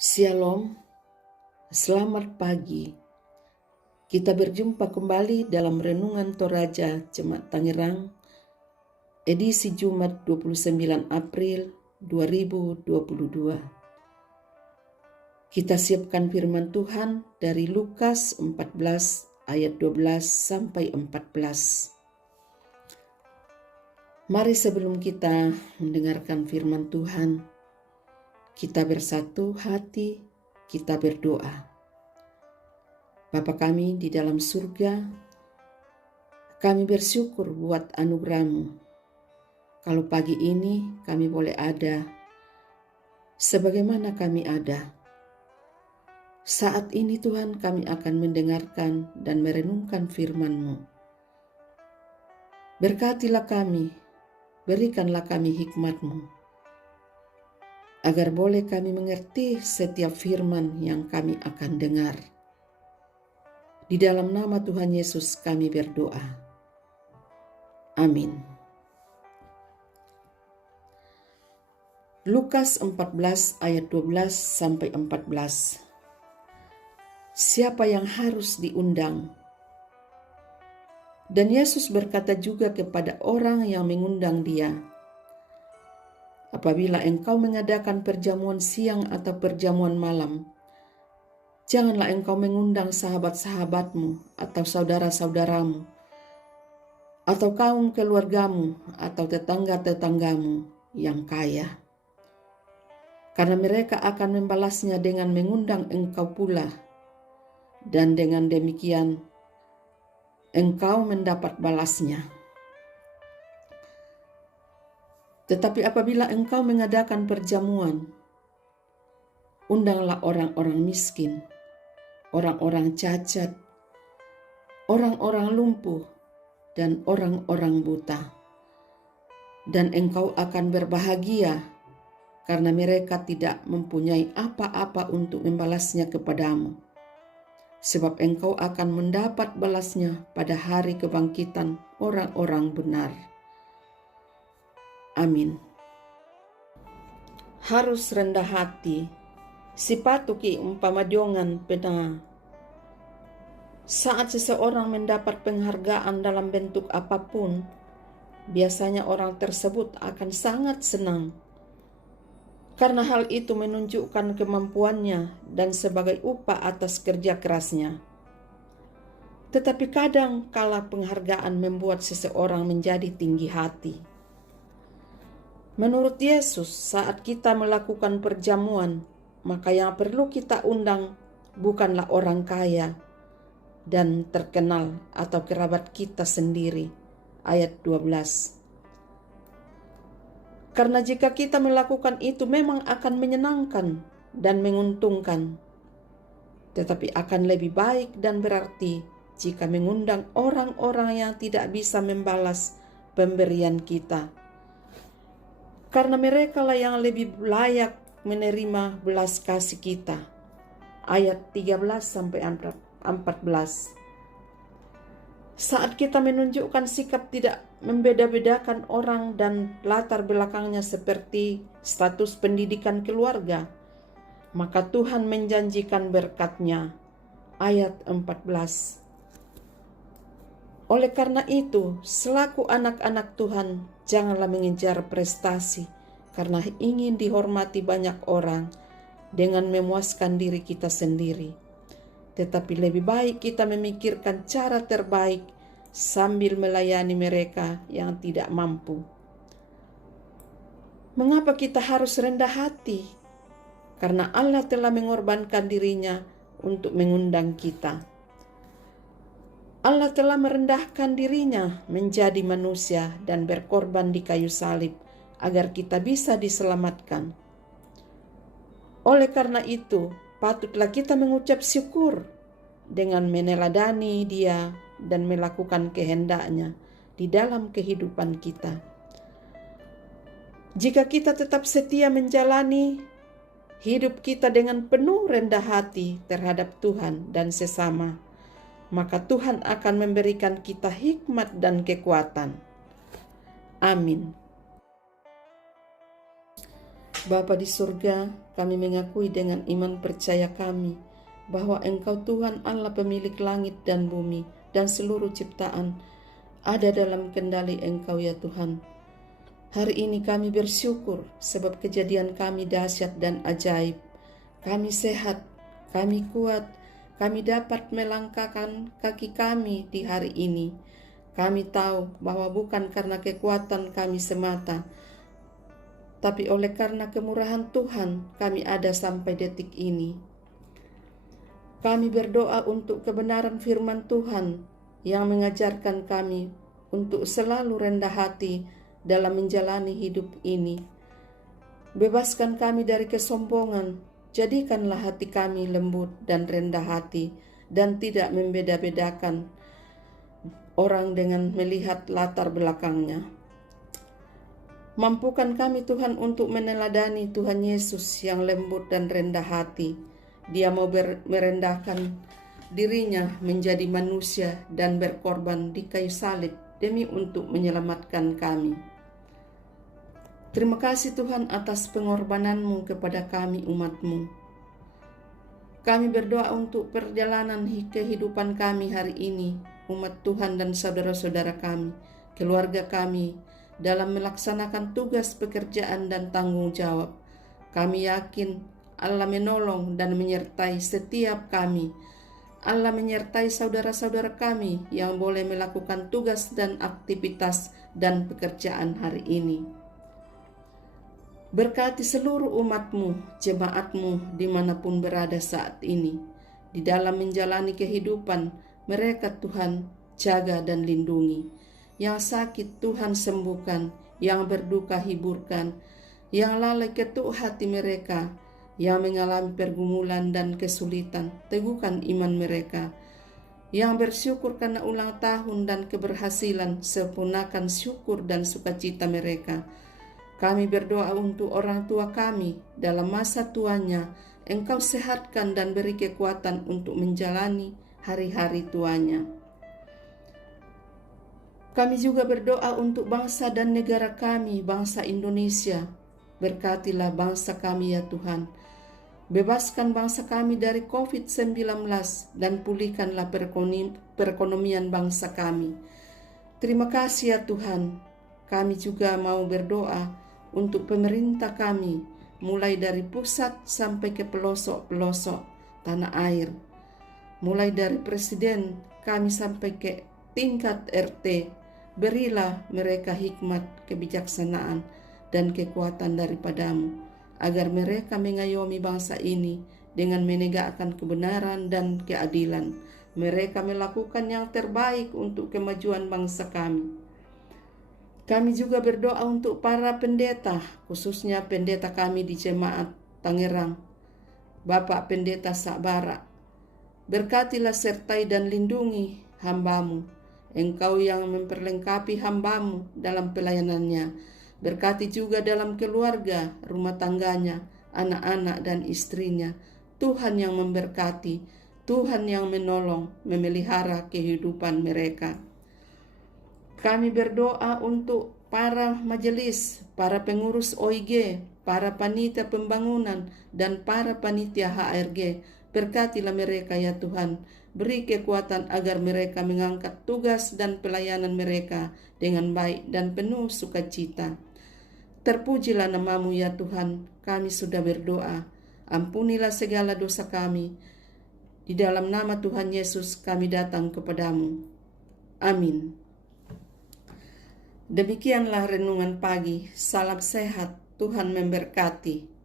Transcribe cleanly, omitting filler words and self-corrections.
Shalom, selamat pagi. Kita berjumpa kembali dalam Renungan Toraja Jemaat Tangerang, edisi Jumat 29 April 2022. Kita siapkan firman Tuhan dari Lukas 14 ayat 12 sampai 14. Mari sebelum kita mendengarkan firman Tuhan, kita bersatu hati, kita berdoa. Bapa kami di dalam surga, kami bersyukur buat anugerah-Mu. Kalau pagi ini kami boleh ada, sebagaimana kami ada. Saat ini Tuhan kami akan mendengarkan dan merenungkan firman-Mu. Berkatilah kami, berikanlah kami hikmat-Mu, agar boleh kami mengerti setiap firman yang kami akan dengar. Di dalam nama Tuhan Yesus kami berdoa. Amin. Lukas 14 ayat 12 sampai 14. Siapa yang harus diundang? Dan Yesus berkata juga kepada orang yang mengundang Dia, apabila engkau mengadakan perjamuan siang atau perjamuan malam, janganlah engkau mengundang sahabat-sahabatmu atau saudara-saudaramu, atau kaum keluargamu atau tetangga-tetanggamu yang kaya. Karena mereka akan membalasnya dengan mengundang engkau pula, dan dengan demikian engkau mendapat balasnya. Tetapi apabila engkau mengadakan perjamuan, undanglah orang-orang miskin, orang-orang cacat, orang-orang lumpuh, dan orang-orang buta. Dan engkau akan berbahagia, karena mereka tidak mempunyai apa-apa untuk membalasnya kepadamu. Sebab engkau akan mendapat balasnya pada hari kebangkitan orang-orang benar. Amin. Harus rendah hati, sipatuki umpama diongan pena. Saat seseorang mendapat penghargaan dalam bentuk apapun, biasanya orang tersebut akan sangat senang. Karena hal itu menunjukkan kemampuannya dan sebagai upah atas kerja kerasnya. Tetapi kadang kala penghargaan membuat seseorang menjadi tinggi hati. Menurut Yesus, saat kita melakukan perjamuan, maka yang perlu kita undang bukanlah orang kaya dan terkenal atau kerabat kita sendiri. Ayat 12. Karena jika kita melakukan itu memang akan menyenangkan dan menguntungkan, tetapi akan lebih baik dan berarti jika mengundang orang-orang yang tidak bisa membalas pemberian kita. Karena mereka lah yang lebih layak menerima belas kasih kita. Ayat 13 sampai 14. Saat kita menunjukkan sikap tidak membeda-bedakan orang dan latar belakangnya seperti status pendidikan keluarga, maka Tuhan menjanjikan berkat-Nya. Ayat 14. Oleh karena itu, selaku anak-anak Tuhan, janganlah mengejar prestasi karena ingin dihormati banyak orang dengan memuaskan diri kita sendiri. Tetapi lebih baik kita memikirkan cara terbaik sambil melayani mereka yang tidak mampu. Mengapa kita harus rendah hati? Karena Allah telah mengorbankan dirinya untuk mengundang kita. Allah telah merendahkan dirinya menjadi manusia dan berkorban di kayu salib agar kita bisa diselamatkan. Oleh karena itu, patutlah kita mengucap syukur dengan meneladani Dia dan melakukan kehendak-Nya di dalam kehidupan kita. Jika kita tetap setia menjalani hidup kita dengan penuh rendah hati terhadap Tuhan dan sesama, maka Tuhan akan memberikan kita hikmat dan kekuatan. Amin. Bapa di surga, kami mengakui dengan iman percaya kami bahwa Engkau Tuhan Allah pemilik langit dan bumi dan seluruh ciptaan ada dalam kendali Engkau ya Tuhan. Hari ini kami bersyukur sebab kejadian kami dahsyat dan ajaib. Kami sehat, kami kuat, kami dapat melangkahkan kaki kami di hari ini. Kami tahu bahwa bukan karena kekuatan kami semata, tapi oleh karena kemurahan Tuhan kami ada sampai detik ini. Kami berdoa untuk kebenaran firman Tuhan yang mengajarkan kami untuk selalu rendah hati dalam menjalani hidup ini. Bebaskan kami dari kesombongan, jadikanlah hati kami lembut dan rendah hati dan tidak membeda-bedakan orang dengan melihat latar belakangnya. Mampukan kami Tuhan untuk meneladani Tuhan Yesus yang lembut dan rendah hati. Dia mau merendahkan dirinya menjadi manusia dan berkorban di kayu salib demi untuk menyelamatkan kami. Terima kasih Tuhan atas pengorbanan-Mu kepada kami umat-Mu. Kami berdoa untuk perjalanan kehidupan kami hari ini, umat Tuhan dan saudara-saudara kami, keluarga kami, dalam melaksanakan tugas pekerjaan dan tanggung jawab. Kami yakin Allah menolong dan menyertai setiap kami. Allah menyertai saudara-saudara kami yang boleh melakukan tugas dan aktivitas dan pekerjaan hari ini. Berkati seluruh umat-Mu, jemaat-Mu dimanapun berada saat ini. Di dalam menjalani kehidupan mereka Tuhan, jaga dan lindungi. Yang sakit Tuhan sembuhkan, yang berduka hiburkan, yang lalai ketuk hati mereka, yang mengalami pergumulan dan kesulitan, teguhkan iman mereka, yang bersyukur karena ulang tahun dan keberhasilan, sempurnakan syukur dan sukacita mereka. Kami berdoa untuk orang tua kami dalam masa tuanya, Engkau sehatkan dan beri kekuatan untuk menjalani hari-hari tuanya. Kami juga berdoa untuk bangsa dan negara kami, bangsa Indonesia. Berkatilah bangsa kami ya Tuhan. Bebaskan bangsa kami dari COVID-19 dan pulihkanlah perekonomian bangsa kami. Terima kasih ya Tuhan. Kami juga mau berdoa untuk pemerintah kami, mulai dari pusat sampai ke pelosok-pelosok tanah air. Mulai dari presiden kami sampai ke tingkat RT. Berilah mereka hikmat, kebijaksanaan, dan kekuatan daripada-Mu, agar mereka mengayomi bangsa ini dengan menegakkan kebenaran dan keadilan. Mereka melakukan yang terbaik untuk kemajuan bangsa kami. Kami juga berdoa untuk para pendeta, khususnya pendeta kami di Jemaat Tangerang, Bapak Pendeta Sakbara. Berkatilah sertai dan lindungi hamba-Mu. Engkau yang memperlengkapi hamba-Mu dalam pelayanannya. Berkati juga dalam keluarga, rumah tangganya, anak-anak dan istrinya. Tuhan yang memberkati, Tuhan yang menolong, memelihara kehidupan mereka. Kami berdoa untuk para majelis, para pengurus OIG, para panitia pembangunan, dan para panitia HRG. Berkatilah mereka ya Tuhan. Beri kekuatan agar mereka mengangkat tugas dan pelayanan mereka dengan baik dan penuh sukacita. Terpujilah nama-Mu ya Tuhan, kami sudah berdoa. Ampunilah segala dosa kami. Di dalam nama Tuhan Yesus kami datang kepadamu. Amin. Demikianlah renungan pagi. Salam sehat, Tuhan memberkati.